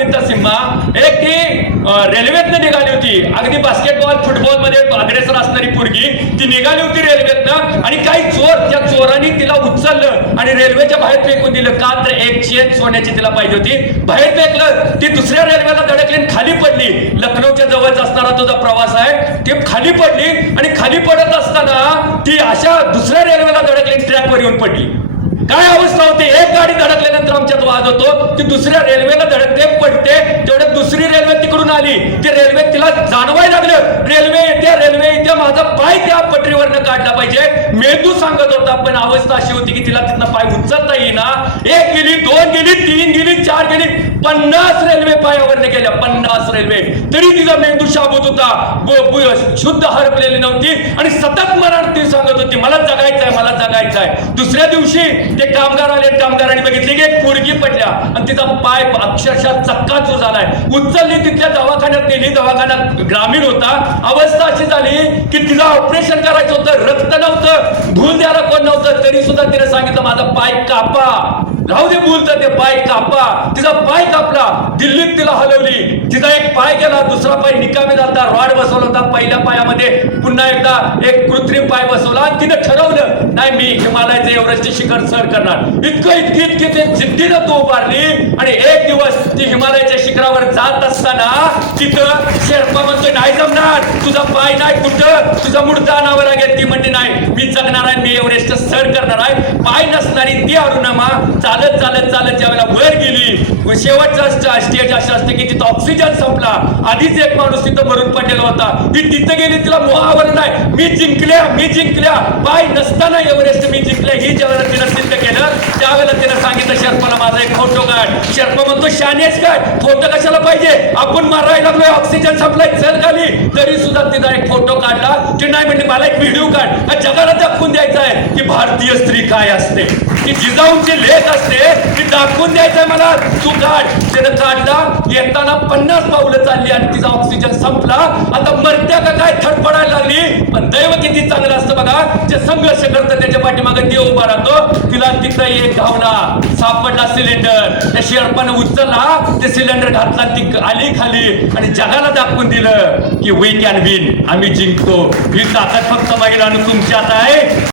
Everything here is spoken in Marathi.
अग्निता सिम्हा एक ती रेल्वेतनं निघाली होती. अगदी बास्केटबॉल फुटबॉलमध्ये अग्रेसर असणारी पोरगी ती निघाली होती रेल्वेतनं आणि काही चोर त्या चोरांनी तिला उचललं आणि रेल्वेच्या बाहेर फेकून दिलं. का तर एक चेन सोन्याची तिला पाहिजे होती. बाहेर फेकलं ती दुसऱ्या रेल्वेला धडकली खाली पडली. लखनौच्या जवळच असणारा तुझा प्रवास आहे ती खाली पडली आणि खाली पडत असताना ती अशा दुसऱ्या रेल्वेला धडकली ट्रॅकवर येऊन पडली काय अवस्था होती एक गाडी धडकल्यानंतर आमच्यात वाद होतो ती दुसऱ्या रेल्वेला धडकते पडते. तेवढे दुसरी रेल्वे तिकडून आली ते रेल्वे तिला जाणवायला लागलं. रेल्वे येते रेल्वे येते माझा पाय त्या पटरीवरनं काढला पाहिजे. मेंदू सांगत होता पण अवस्था अशी होती की तिला तिथनं पाय उचलता येईना. एक गेली दोन गेली तीन गेली चार गेली पन्नास रेल्वे पायावरने गेल्या पन्नास रेल्वे तरी तिचा मेंदू शाबूत होता. शुद्ध हरपलेली नव्हती आणि सतत मनात ती सांगत होती मला जगायचंय मला जगायचंय. दुसऱ्या दिवशी ते कामगार आले कामगारांनी बघितले की एक पोरगी पडल्या आणि तिचा पाय अक्षरशः चक्काचूर झालाय. उचलली तिथल्या दवाखान्यात नेली दवाखान्यात ग्रामीण होता. अवस्था अशी झाली की तिला ऑपरेशन करायचं होतं रक्त नव्हतं भूल द्यायला कोण नव्हतं तरी सुद्धा तिने सांगितलं माझा पाय कापा. राहू दे बोलतं ते पाय कापा. तिचा पाय कापला. दिल्लीत तिला हलवली. तिचा एक पाय गेला दुसरा पाय निकामी झाला रॉड बसवला होता पहिल्या पायामध्ये. पुन्हा एकदा एक कृत्रिम पाय बसवला आणि तिने ठरवलं नाही मी हिमालयाचं एव्हरेस्ट शिखर सर करणार. इतकं इतकी इतकी ते जिद्दीनं तो उभारली आणि एक दिवस ती हिमालयाच्या शिखरावर जात असताना तिथं शेर्पा म्हणतोय नाही जमणार. तुझा पाय नाही कुठं तुझा मुडदा आणावं लागेल ती म्हणते नाही जगणार आहे मी एव्हरेस्ट सर करणार आहे. पाय नसणारी ती अरुणमा. चालत चालत चालत ज्यावेळेला वर गेली. शेवटचा स्टेज असा असते की तिथं ऑक्सिजन संपला. आधीच एक माणूस तिथं भरून पडलेला होता. ती तिथं गेली तिला मोहावर नाही. मी जिंकल्या मी जिंकल्या. पाय नसताना एव्हरेस्ट मी जिंकल्या ही ज्यावेळेला तिनं सिद्ध केलं. त्यावेळेला तिनं सांगितलं शर्पाला माझा एक फोटो काढ. शर्पा म्हणतो शानेच काय फोटो कशाला पाहिजे? आपण मारायला लागलोय ऑक्सिजन संपलाय. चल खाली. तरी सुद्धा तिचा एक फोटो काढला. ती नाही म्हणजे मला एक व्हिडिओ काढ. जगाला दाखवून द्यायचा आहे की भारतीय स्त्री काय असते? की जिजाऊंची लेख असते ती दाखवून द्यायचंय मला. तू काढ. त्यानं काढला येताना पन्नास पावलं चालली आणि तिचा ऑक्सिजन संपला. आता मरत्या का काय थडफडायला लागली? पण दैव किती चांगलं असतं बघा. जे संघर्ष करतं त्याच्या पाठीमागे देव उभा राहतो. तिला तिथं एक धावला सापडला सिलेंडर त्या शेअरपानं उचलला ते सिलेंडर घातला ती आली खाली आणि जगाला दाखवून दिलं. की वी कॅन विन आम्ही जिंकतो. ही ताकद फक्त महिलांना तुमच्यात आहे.